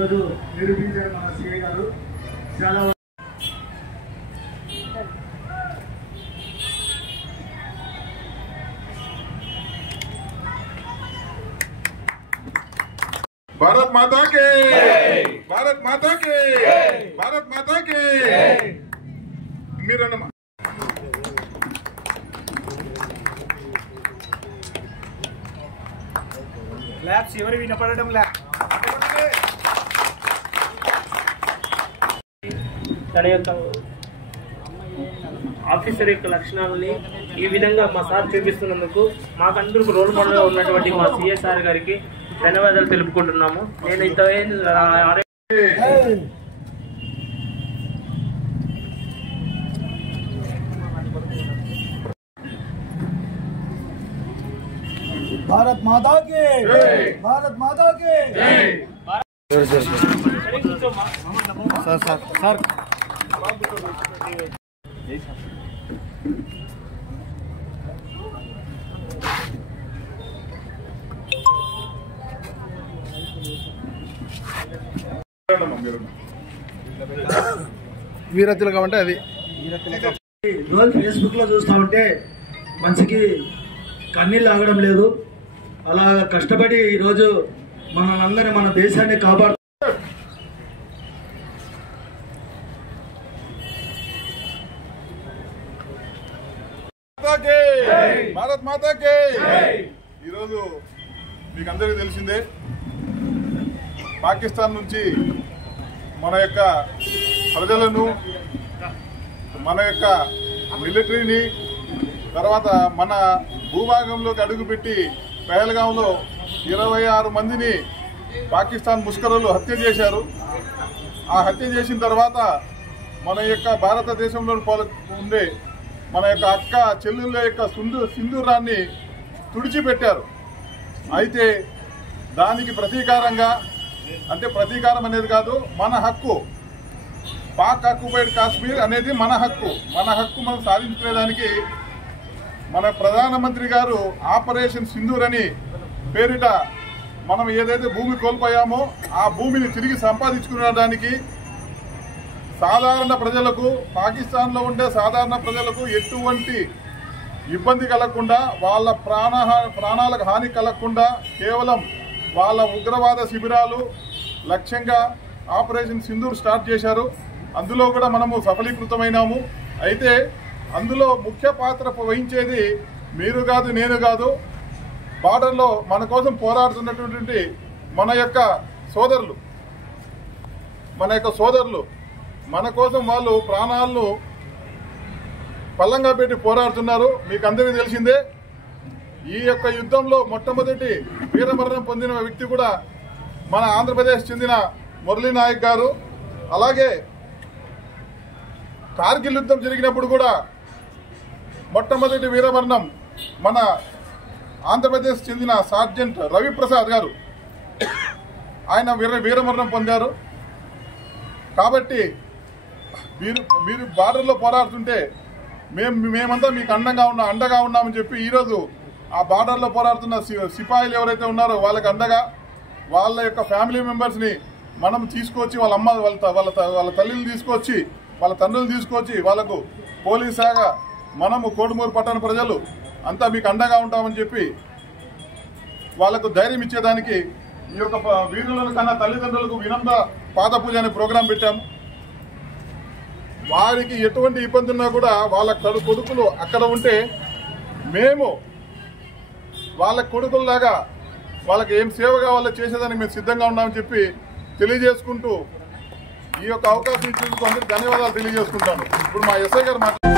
ఈరోజు నిరూపించారు మన సిఐ గారు. చాలా भारत माता के भारत माता के भारत माता के मेरा नाम ల్యాబ్స్ ఎవరు వినపడడం లే తన యొక్క ఆఫీసర్ యొక్క లక్షణాలని ఈ విధంగా మా సార్ చూపిస్తున్నందుకు మాకందరికి రోల్ మోడల్గా ఉన్నటువంటి మా సిఎస్ఆర్ గారికి ధన్యవాదాలు తెలుపుకుంటున్నాము. నేను ఇంత భారత్ మాతా కి భారత్ మాతా కి సార్ సార్ సార్ వీరతిలకం అంటే అది రోజు ఫేస్బుక్ లో చూస్తా ఉంటే మనిషికి కన్నీళ్ళు ఆగడం లేదు. అలా కష్టపడి ఈరోజు మనందరినీ మన దేశాన్ని కాపాడు భారత్ మాతాకే. ఈరోజు మీకు అందరికీ తెలిసిందే, పాకిస్తాన్ నుంచి మన యొక్క ప్రజలను, మన యొక్క మిలిటరీని, తర్వాత మన భూభాగంలోకి అడుగుపెట్టి పహల్గాంలో 26 మందిని పాకిస్తాన్ ముష్కరులు హత్య చేశారు. ఆ హత్య చేసిన తర్వాత మన యొక్క భారతదేశంలో ఉండే మన యొక్క అక్క చెల్లెళ్ళ యొక్క సింధూరాన్ని తుడిచిపెట్టారు. అయితే దానికి ప్రతీకారంగా, అంటే ప్రతీకారం అనేది కాదు, మన హక్కు, పాక్ ఆక్యుపైడ్ కాశ్మీర్ అనేది మన హక్కు మనం సాధించుకునేదానికి మన ప్రధానమంత్రి గారు ఆపరేషన్ సింధూర్ అని పేరిట మనం ఏదైతే భూమి కోల్పోయామో ఆ భూమిని తిరిగి సంపాదించుకునేదానికి సాధారణ ప్రజలకు, పాకిస్తాన్లో ఉండే సాధారణ ప్రజలకు ఎటువంటి ఇబ్బంది కలగకుండా, వాళ్ళ ప్రాణాలకు హాని కలగకుండా కేవలం వాళ్ళ ఉగ్రవాద శిబిరాలు లక్ష్యంగా ఆపరేషన్ సింధూర్ స్టార్ట్ చేశారు. అందులో కూడా మనము సఫలీకృతమైనాము. అయితే అందులో ముఖ్య పాత్ర వహించేది మీరు కాదు, నేను కాదు, బార్డర్లో మన కోసం పోరాడుతున్నటువంటి మన యొక్క సోదరులు మన కోసం వాళ్ళు ప్రాణాలను పల్లంగా పెట్టి పోరాడుతున్నారు. మీకు అందరికీ తెలిసిందే. ఈ యొక్క యుద్ధంలో మొట్టమొదటి వీరమరణం పొందిన వ్యక్తి కూడా మన ఆంధ్రప్రదేశ్ చెందిన మురళీ నాయక్ గారు. అలాగే కార్గిల్ యుద్ధం జరిగినప్పుడు కూడా మొట్టమొదటి వీరమరణం మన ఆంధ్రప్రదేశ్ చెందిన సార్జెంట్ రవిప్రసాద్ గారు, ఆయన వీరమరణం పొందారు. కాబట్టి మీరు బార్డర్లో పోరాడుతుంటే మేమంతా మీకు అండగా ఉన్నామని చెప్పి ఈరోజు ఆ బార్డర్లో పోరాడుతున్న సిపాయిలు ఎవరైతే ఉన్నారో వాళ్ళకి అండగా వాళ్ళ యొక్క ఫ్యామిలీ మెంబర్స్ని మనం తీసుకొచ్చి, వాళ్ళ అమ్మ వాళ్ళ తల్లిని తీసుకొచ్చి, వాళ్ళ తండ్రులు తీసుకొచ్చి వాళ్ళకు పోలీస్ శాఖ, మనము కోడుమూరు పట్టణ ప్రజలు అంతా మీకు అండగా ఉంటామని చెప్పి వాళ్ళకు ధైర్యం ఇచ్చేదానికి ఈ యొక్క వీరులను కన్నా తల్లిదండ్రులకు వినమ్ర పాద పూజ అనే ప్రోగ్రాం పెట్టాము. వారికి ఎటువంటి ఇబ్బంది ఉన్నా కూడా వాళ్ళ కొడుకులు అక్కడ ఉంటే మేము వాళ్ళ కొడుకుల్లాగా వాళ్ళకి ఏం సేవ కావాలో చేసేదానికి మేము సిద్ధంగా ఉన్నామని చెప్పి తెలియజేసుకుంటూ ఈ యొక్క అవకాశం ఇచ్చినందుకు అందరికీ ధన్యవాదాలు తెలియజేసుకుంటాను. ఇప్పుడు మా ఎస్ఐ గారు